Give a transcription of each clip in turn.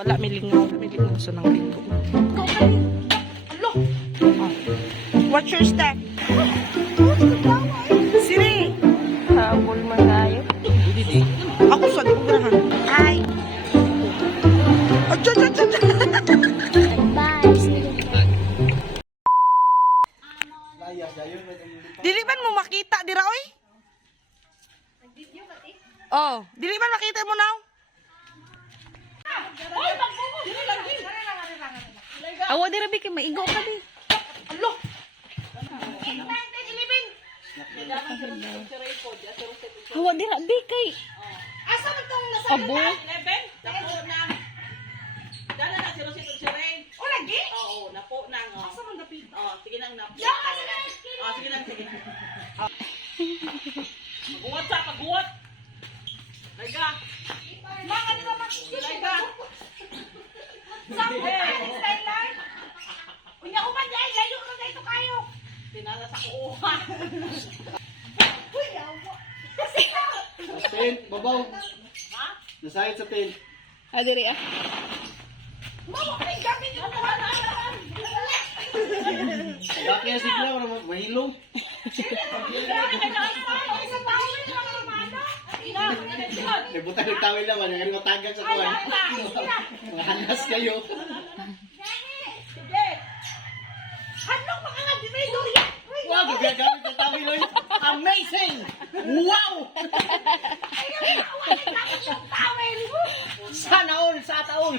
Wala, may lingaw. May lingaw sa nang linggo. Go kami. Alo. What's your step? Siri. Habol mangayo. Ako sa di ko ganahan. Ay. Adyo. Bye. See you. Dili man mo makita, dira oy? Oh, dili man makita mo now? Awa di rabi kay maigo ka di. Alo. Awa di rabi kay. Asa man tong nasa Abo. 11? Napo na. Dala na si Rosito si Ray. O lagi? Oo, napo na. Asa man dapit? Sige nang napo. Ya, asa na? Sige nang. Paguwat sa paguwat. Layga. Mga di ba Layga. Sabi ko tayo style. Unya uman dai layo ra dito kayo. Tinala sa kuha. Uy, awa. Tent, babaw. Ha? Nasahit sa tent. Adiri ah. Mama, may gamit yung tawanan. Bakit si Pia para mahilong? Nagbuta ng tawil naman, yung matagag sa kuwan. Mga hanas kayo. Anong mga nagdito yan? Wow, gagamit ng tawil oy. Amazing! Wow! Sana all, sa taon.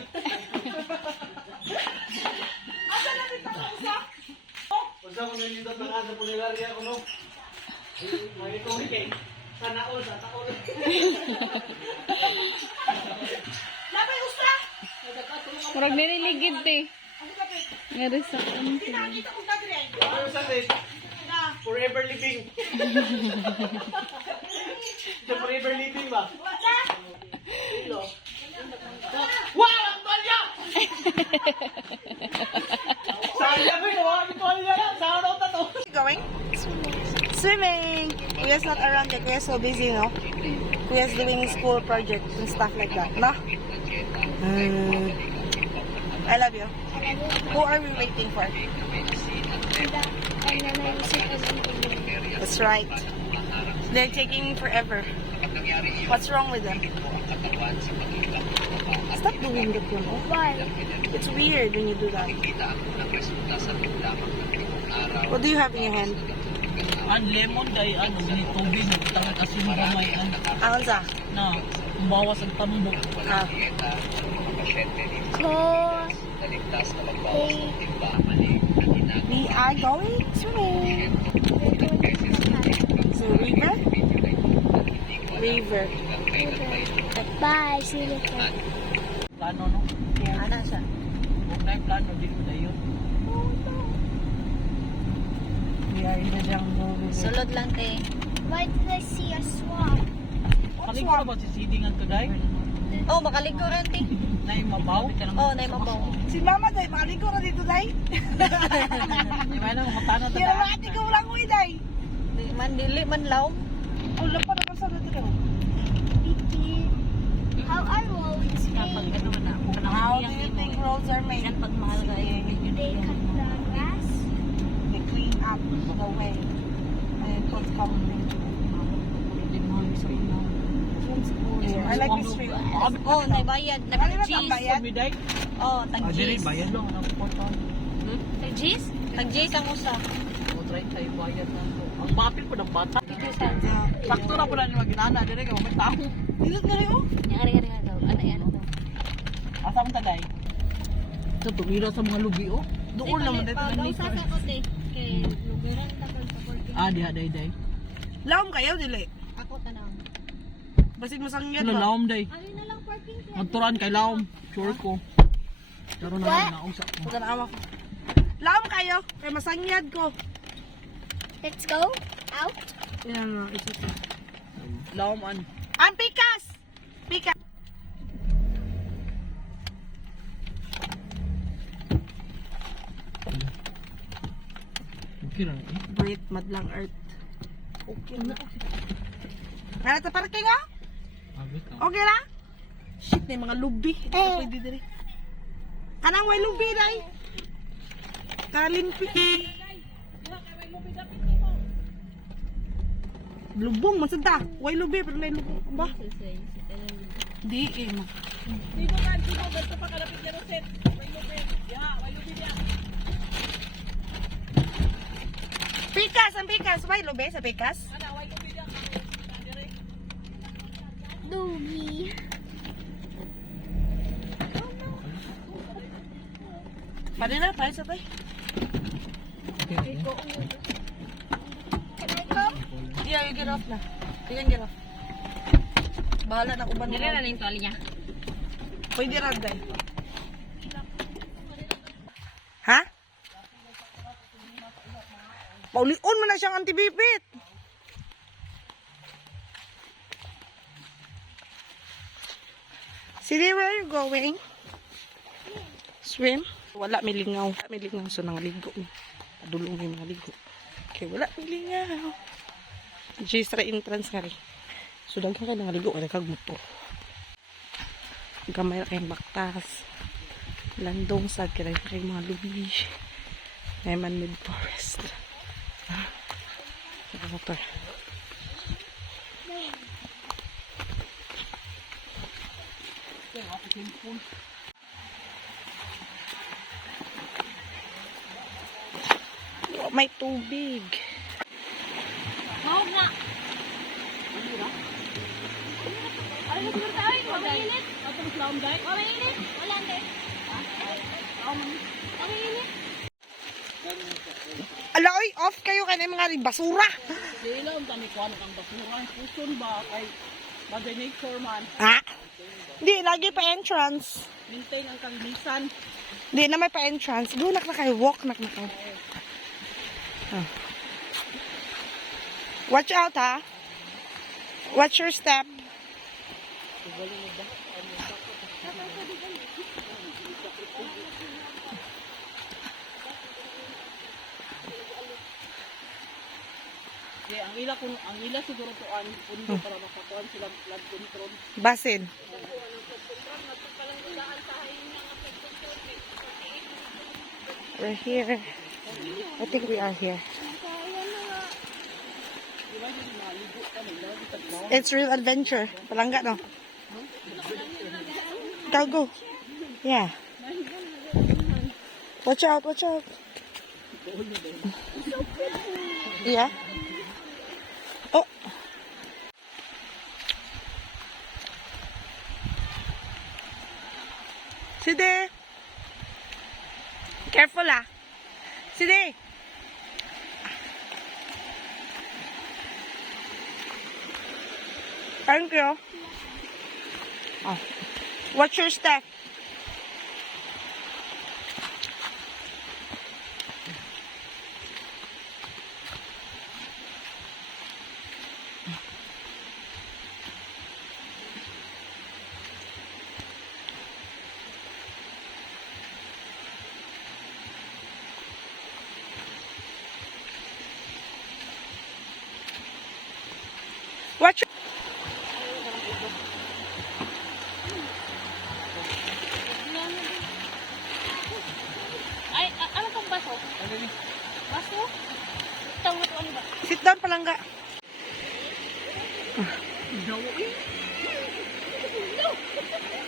Unsa ko nilindot ng asa pulilarya ko no? May ito higay. Sana all, sa taon. Labay usra. Murag nililigid te. Ngari sa Pinakita ko dagre. Ano sabi? Forever living. The forever living ba? Wala. Wow! Ang balya! Sayang mo yun, ang balya lang. Saan ako to? Going? Swimming. Kuya's not around yet. Kuya's so busy, no? Kuya's doing school projects and stuff like that, no? I love you. Who are we waiting for? That's right. They're taking forever. What's wrong with them? Stop doing that, you know? Why? It's weird when you do that. What do you have in your hand? Ang lemon dahil bili tubig. Tangat asin gamay. Angon sa? Na, bawas ang tambok. Ah. We are going swimming. So river? River. Bye. See you. Plano no? Ana siya. Huwag na yung plano. Di ko na yun. We are in the jungle. Sulod lang kay. Why did I see a swamp? Kaling ko na ba si Siding ang kagay? Oh, makalikuran te. Na yung mabaw? Oh, nay mabaw. Si Mama day, makaliko na dito day. Di ba na mga tanong Kira mati ko lang ko day. Di man dili man laom. Ulo pa naman sa dito. How are roads made? How do you think roads are made? Pagmahal ka they cut the grass. They clean up the way. And it puts concrete. I like this street. Oh, nagbayad. Ano na Nag-cheese. tambayan? Miday? Oh, Dili, tag-cheese. bayad lang. Ang portal. Tag-cheese? Tag-cheese ang usa. O, try tayo bayad lang. Ang bapil po ng bata. Faktura po na ni Maginana. Dili ka, may tao. Dilot na rin oh. Yang ari daw. Ano yan daw? Asa mo taday? Ito, tumira sa mga lubi, oh. Doon naman dito. Daw sa ko te. Kay lugaran ta ko. Di haday, day. Laom kayo, dili. Ako tanaw. Basig masangyad Ano, ba? laom, day. Ano na lang parking lot? Magturan kay laom. Sure ko. Pero na nausap ko. Huwag na awa ko. Laom kayo, kaya masangyad ko. Let's go out. Yan nga, isa ito. Laom, an. Ang pikas! Pikas! Okay lang, eh. Breathe, madlang earth. Okay na. Nga na parking ah? Abot ka. Okay na? Shit, na yung mga lubi. Ito pwede diri. Kanang way lubi day. Kalimpi. Lubong masada. Way lubi pero may lubong ba? Di eh. Dito kan, dito ganito pa kalapit niya Roset. May lupit. Ya, may lupit ya. Pikas, ang pikas. Way lubi sa pikas. Ana, may lupit ya. Dire. Lugi. Pwede na, tayo sa tayo. Yeah, you get off na. You can get off. Bahala na uban mo. Dire na yung tuwali niya. Pwede rag day. Ha? Paulion mo na siyang antibipit. Sige, where are you going? Swim? Wala, may lingaw. May lingaw, so nangaligo. Padulong may mga ligo. Okay, wala, may lingaw. Gistra entrance nga rin. So, daghan kayo nangaligo, wala kag motor. Gamay na kayong baktas. Landong sa kaya kayong mga lubi. May man-made forest. Motor. May tubig. Mahog na. Ay, nagpunta tayo. Mainit. Ato mas laom dai. Mainit. Wala hindi. Mainit. Ala, oy, off kayo kaya mga basura. Di laom tani ko ano kang basura. Puson ba kay Mother Nature man. Ha? Di, lagi pa entrance. Maintain ang kalinisan. Di na may pa entrance. Doon na kayo, walk na kayo. Ah. Watch out, ha? Watch your step. Kaya ang ila siguro tuan pundo para makatuan sila flood control. Basin. We're here. I think we are here. It's real adventure. Palangga, no? Go, go. Yeah. Watch out, watch out. Yeah. Oh. Sit there. Careful, ah. Sit there. Thank you. Oh. Watch your step. Watch. Ay, ano tong baso? Baso? Tawag ito ano ba? Sit down, palangga.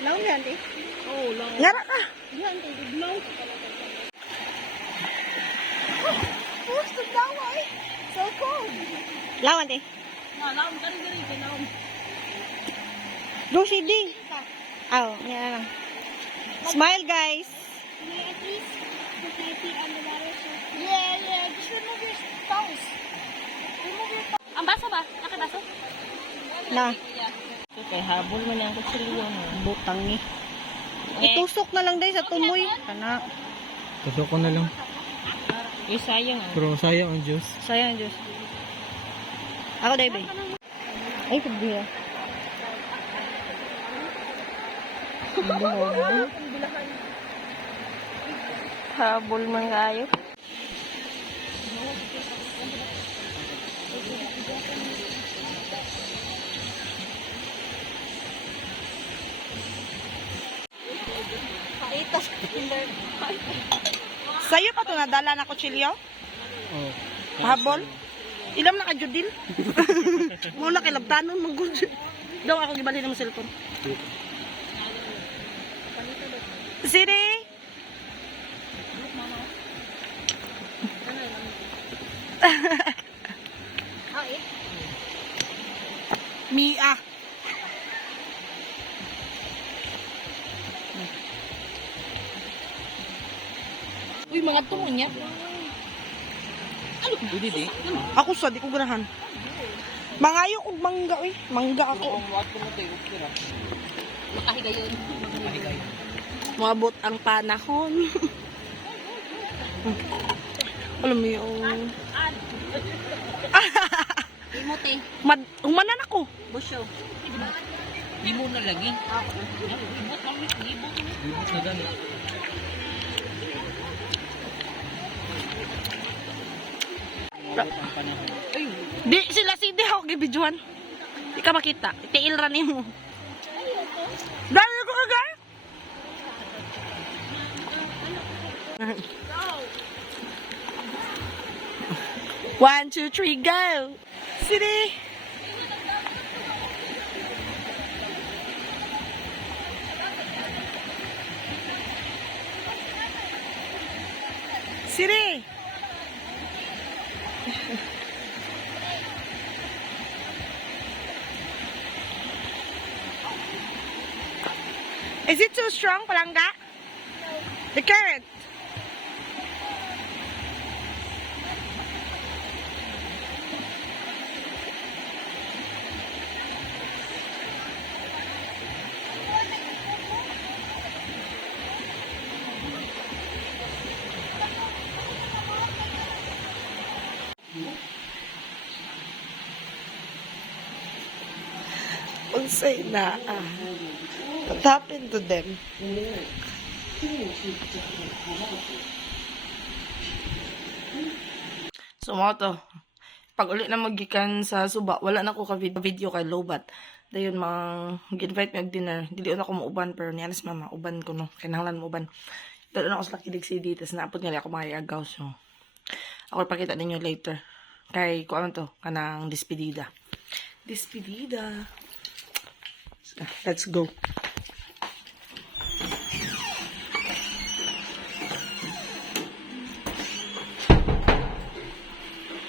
Law yan eh. Oh, lang. Ngara ka. Yan, iglaw. Where's the laway? So cold. Lawan, eh. Na laom dali kay laom. Do si D. Oh, yan lang. Smile, guys. Yeah. Just remove your toes. Ang baso ba? Nakabaso? Na. Okay, habol man ang kutsilyo no. Butang ni. Itusok na lang dahil sa tumoy. Kana. Tusok ko na lang. Eh sayang ah. Pero sayang ang juice. Sayang, Diyos. Ako, dahil, bay. Ay, pagbiya. Habol man kayo. tas Sa'yo pa to nadala na kutsilyo? Oh. Pahabol? Ilam na ka, Judil? Muna kay labtanon, mag-good. Daw ako gibalhin mo cellphone. Siri? Mia. Uy, mga tungo niya. Pwede di. Ako sa, di ko ganahan. Mangayo kong mangga, eh. Mangga ako. Makahigayon. Mabot ang panahon. Alam mo yun. Imote. Humanan ako. Busyo. imo na lagi. Ibot lang. Ibot. Ibot na gani. Di sila si di ako gibidjuhan. Di ka makita. Tiil ra nimo. Dali ko kagay. 1, 2, 3, go! City! City! Is it too strong, Palangga? The current? Unsay na what happened to them? So mo to. Pag ulit na magikan sa suba, wala na ko ka video kay Lobat. Dayon mag-invite me og dinner. Dili na ko mauban pero nianas mama uban ko no. Kinahanglan mo uban. Dalo na ako sa Lucky City tas naapot nga ako mayagaw so. Ako ipakita ninyo later. Kay ko ano to kanang despedida. Despedida. Let's go.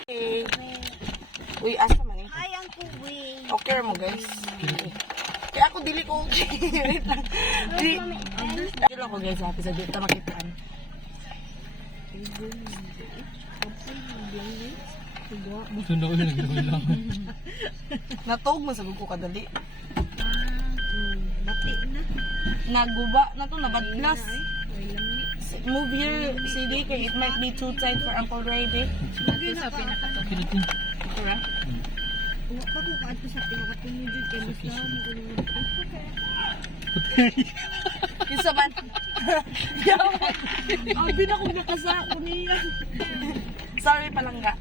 Hey. Uy, asa man eh. Ay, ang kuwi. Okay mo guys. Kaya ako dili ko okay. Wait lang. Dili ako guys. Happy sa dito makitaan. Sundo ko lang. Natog mo sa ko kadali. Bati na. Naguba na to, nabadlas. Ay, lami. Move here, CD, kaya it might be too tight for Uncle Ray. Lagi sa pinakato. Tara. Uwa pa kung kaadto sa pinakatunyo dyan kay Mas Lamo. Isa ba? Abi na kung nakasako niya. Sorry, Palangga.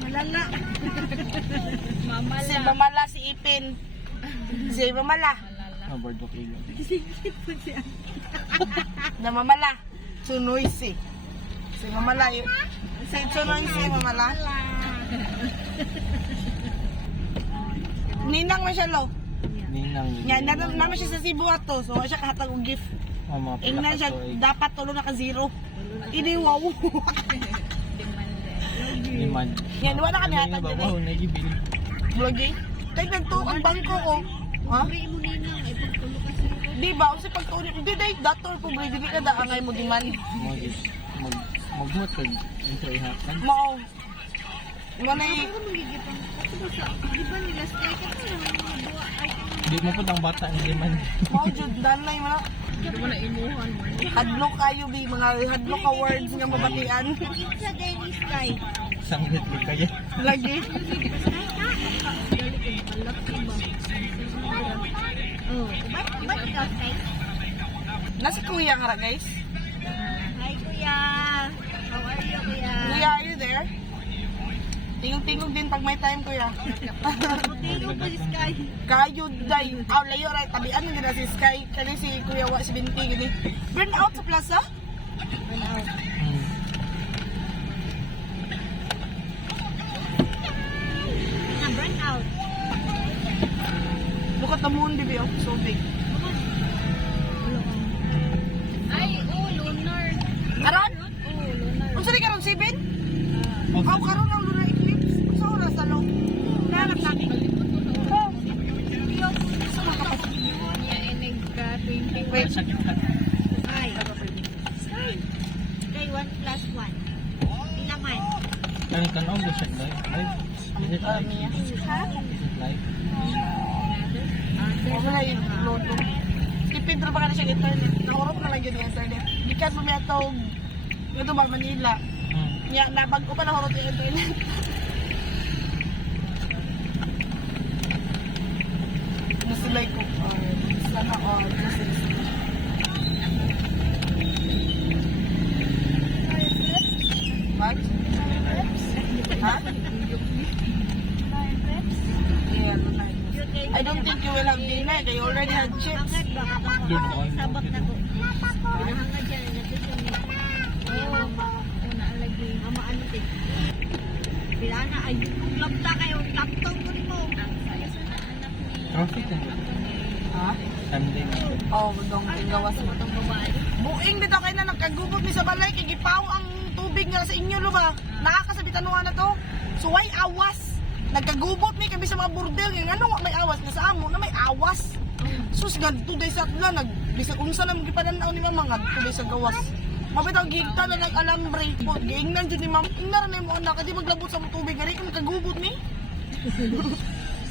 Malala. Mamala. Si Mamala, si Ipin. Si Mamala. Bird of ilo. Na Mamala. Sunoy si. Si Mamala yun. Si Sunoy si Mamala. Ninang na siya lo. Ninang. Yan, naman siya sa Cebu ato. So, siya kahatag og gift. Mga Ingnan siya, dapat tulo na ka zero. Ini wow. Liman. Yan, wala kami hatag din eh. Nagibili. Vlogi. Kaya nagtuon ang bangko ko. Ha? Ay, mo ninang. Ay, pagtulo kasi. Di ba? Kasi pagtuon, hindi dahil dator ko, bro. Hindi ka daangay mo di man. Magmutod. Ito ihakan. Mao. Wala eh. Ano magigipang? Kasi ba sa, di ba nila stay ka na mga buwa? Ay, Hindi mo po ang bata ng liman. Mao, Jud. Danay mo na. hindi mo na imuhan mo. Hadlok kayo, bi. Mga hadlok ka words nga mabatian. Sa Dennis Sky. Sanglit mo kaya. Lagi. Oh, ba't ikaw, Sky? Nasa kuya nga ra, guys. Hi, Kuya. How are you, Kuya? Kuya, are you there? Tingog-tingog din pag may time, kuya. Kayo, day. Aw, layo, right. Tabian mo na si Sky. Kani si Kuya Wa, si Binti, gini. Burn out sa plaza? Burn out. Look at the moon, baby. Oh, so big. Ay, lunar. Karon? Lunar. Unsa ni karon 7? Aw, karon ang lunar eclipse. Sa oras sa long. Nanak natin. Niya inig ka 20. Wait. Ay. Kay 1 plus 1. Ilaman. Ang tanaw ba siya tayo? Ay, is it live? Is it live? Wala na yung loto. Tipid ra ba ka na siya internet? Nakurap na lang yun yung internet. Gikan mo miya tawag. Ito ba, Manila. Nya, nabag ko pa na kurap yung internet. Nasulay ko. Sana all. What? Ha? Yeah, lunay. I don't think you will have dinner. They already had chips. Sabak na ko. Pinahangad yan. Ama ano din. Bila na ay labta kayo. Laptop ko mo. Ang saya sa anak ni. Traffic na. Ha? Sunday na. Oh, dong gawas mo. Itong babae. Buing dito kayo na nagkagubot ni sa balay kay gipaw ang tubig nga sa inyo lo ba? Nakakasabitan mo na to. So why awas? Nagkagubot ni kami sa mga burdel nga ano may awas na sa amo na may awas. Sus gadto day sa atla nag bisag unsa na gipadanaw ni mama ngadto day sa gawas. Mabitaw gigta na nag-alambre. Giingnan jud ni ma'am. Ingnar na mo anak kadi maglabot sa tubig gani kung nagkagubot ni.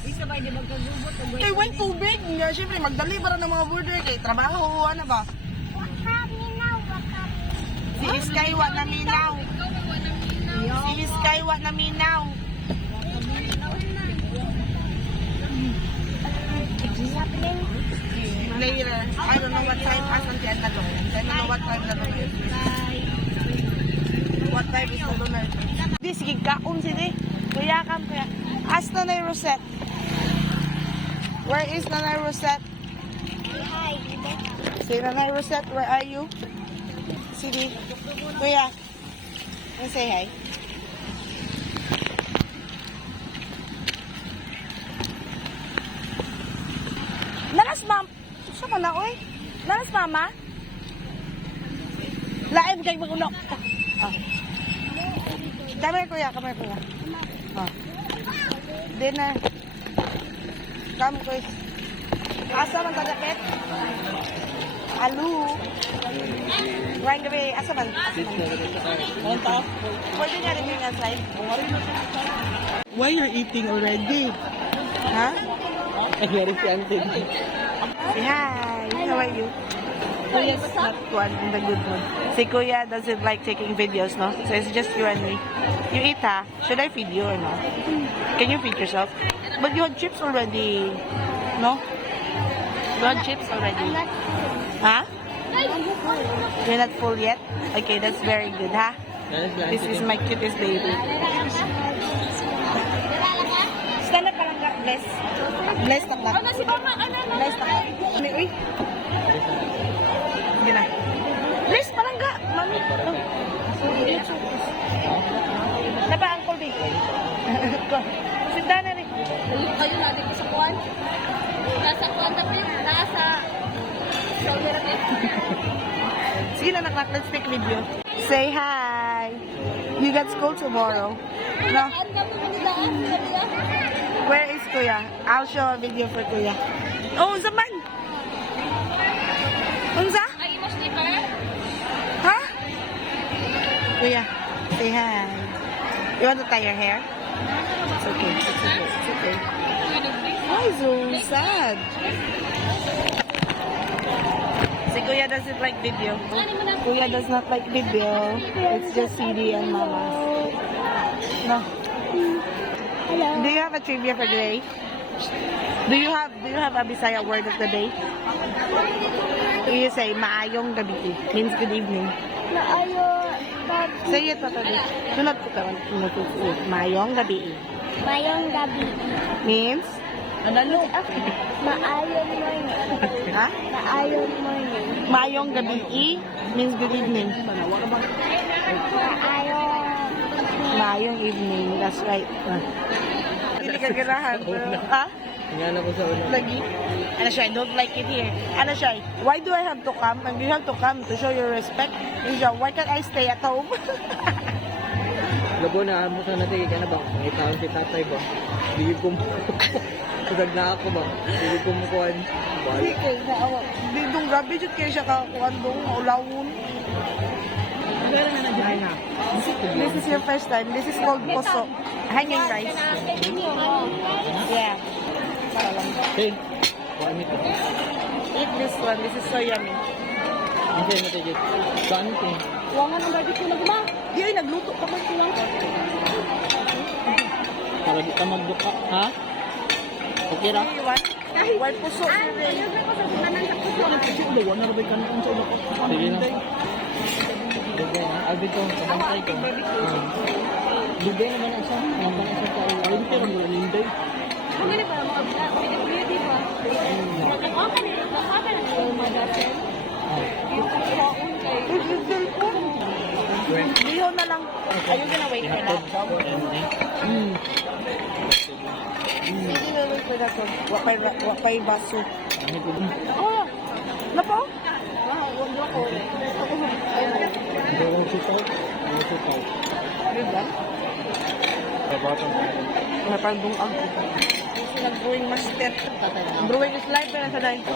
Isa ba di magkagubot o Kay why tubig nga syempre magdeliver ng mga border kay trabaho ano ba? Si Skywat na minaw. Si Skywat na minaw. Later. I don't know what time as ang tiyan na to. I don't know what time na to. What time is the lunar? Di, sige, kaon sini. Kuya, kam, kuya. Ask Nanay Rosette. Where is Nanay Rosette? Hi. Say, Nanay Rosette, where are you? Sige. Kuya. Say hi. Nanas ma'am. Sa mana oy? Nanas mama? Lain kay magunok. Ah. Kamay kuya, kamay kuya. Ah. Dinner. Come kuya. Asa man kadapit? Alu. Right gabi, asa man? Monta. Pwede nga rin yung outside. Why you're eating already? Huh? Ay, yari si Auntie. Say hi. How are you? Kuya's not one in the good mood. Si Kuya doesn't like taking videos, no? So it's just you and me. You eat, ha? Should I feed you or no? Can you feed yourself? But you had chips already. No? You had chips already. Huh? You're not full yet? Okay, that's very good, ha? This is my cutest baby. Stand up lang ka, bless. Bless lang lang. Bless lang lang. Uy. Hindi na. Bless pa lang ka, mami. Napa, Uncle Big? Sinta na rin. Kayo natin ko sa kuwan. Nasa kuwan na po yung nasa Saudi Arabia. Sige na, let's take video. Say hi. You got school tomorrow. No? Where is Kuya? I'll show a video for Kuya. Oh, unsa man? Unsa? Ay, mo slipper? Ha? Kuya, say hi. You want to tie your hair? It's okay. It's okay. It's okay. Why so sad? Si Kuya doesn't like video. Kuya does not like video. It's just CD and Mama. No. Hello. Do you have a trivia for today? Do you have a Bisaya word of the day? You say maayong gabi means good evening. Naayo, Say it, Patali. Sunod ko ka. Mayong gabi. Mayong gabi. Means? Analo. Maayong morning. Ha? Maayong morning. Mayong gabi means good evening. Maayong Mayong evening. That's right. Hindi ka ganahan. Ha? Tingnan ko sa ulo. Lagi. Ano siya? I don't like it here. Ano siya? Why do I have to come? And you have to come to show your respect. Ano siya? Why can't I stay at home? Labo na, amo sa natin, kaya na ba? May taon si tatay ba? Bigil ko mo. Kusag na ako ba? Bigil ko mo kuhan. Hindi kay naawa. Di dong gabi jud kay siya kakuan dong ulawon. This is your first time. This is called poso. Hanging rice. Yeah. Para lang. Okay. Kuhan nito. Eat this one. This is so yummy. Ang sa'yo natin, Jet. Kuhan nito. Wangan ang barbecue na guma. Di ay nagluto pa man sila. Para di ka magduka. Ha? Okay ra? Why puso? Sige na. Dugay na. Albi ko. Kabantay ko. Dugay naman ang siya. Naman ang siya. Albi ko. Ninday. Liho na lang. Are you gonna wait for that? Sige na wait for that one. Wapay baso. Oh! Napo? Huwag mo ko. Ang sitaw. Ang sitaw. Diba? May pagdung ang kasi nag-brewing master. Brewing is life na sa dahil.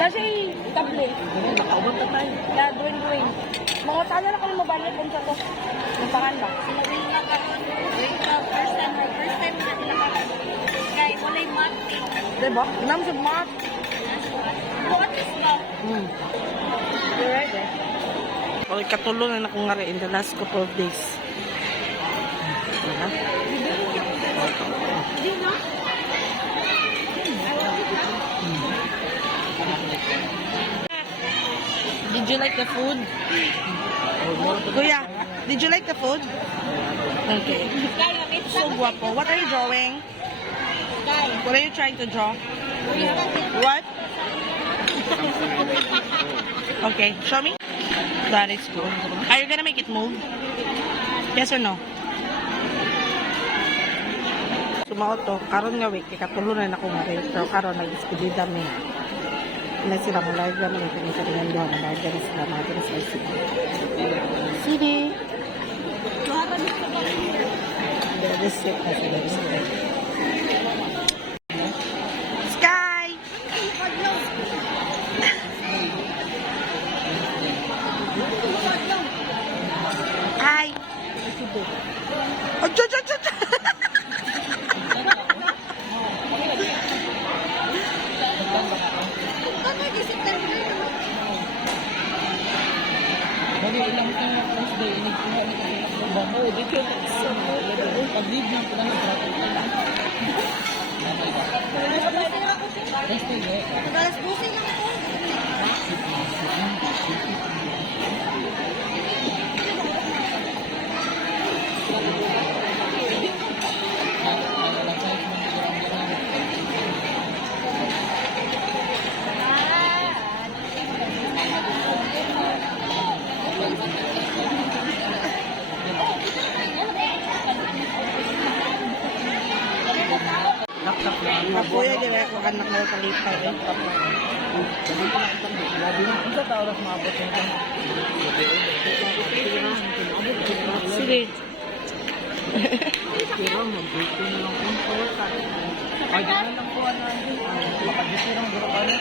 Nasa table. Yeah, brewing. Mga tala na kami mabalik kung sa to. Ang pangan ba? Diba? Nam sa mat. You're right eh. Okay, katulo na akong nga in the last couple of days. Diba? Did you like the food? Kuya, did you like the food? Okay. So guapo. What are you drawing? What are you trying to draw? What? Okay, show me. That is good. Are you gonna make it move? Yes or no? Sumao to. Karon nga week, ikatulo na ako nga rin. Pero karon nag-ispedida me. Ina sila mo live naman yung pinagsabihan daw. Live naman sila mga pinasay sila. Sidi. This is it. Sky! Hi! Oh, cha cha cha cha! Kapuya, di ba? Kung anak na kalipay eh. Sige. Ay, di na lang po ano. Makadisirang guro ka na.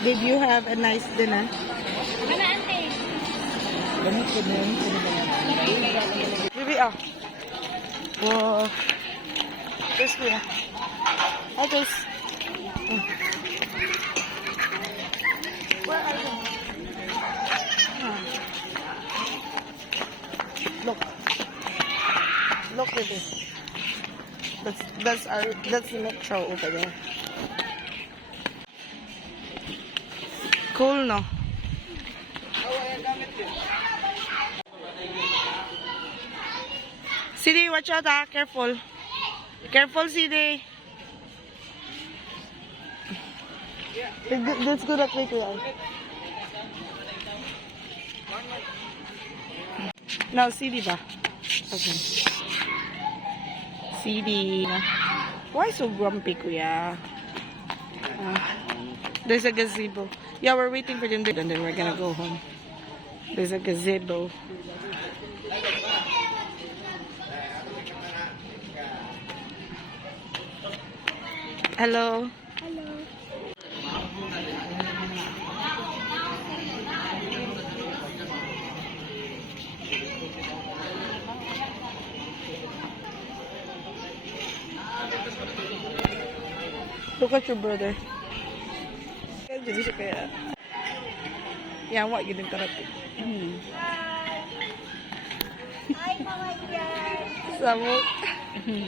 Did you have a nice dinner? Wala, ante. Gamit ko na yun. Bibi, ah. Wow. Tess, kuya. Hi, Tess. Where are you? Look. Look at this. That's the metro over there. Cool, no? CD, watch out, ah. Careful. Careful, CD. Let's go that way, kuya. No, CD ba? Okay. CD. Why so grumpy, kuya? There's a gazebo. Yeah, we're waiting for them to and then we're gonna go home. There's a gazebo. Hello. Look at your brother. Jadi siya kaya. Yang wak gini karate. Hi, mga yan. Samuk.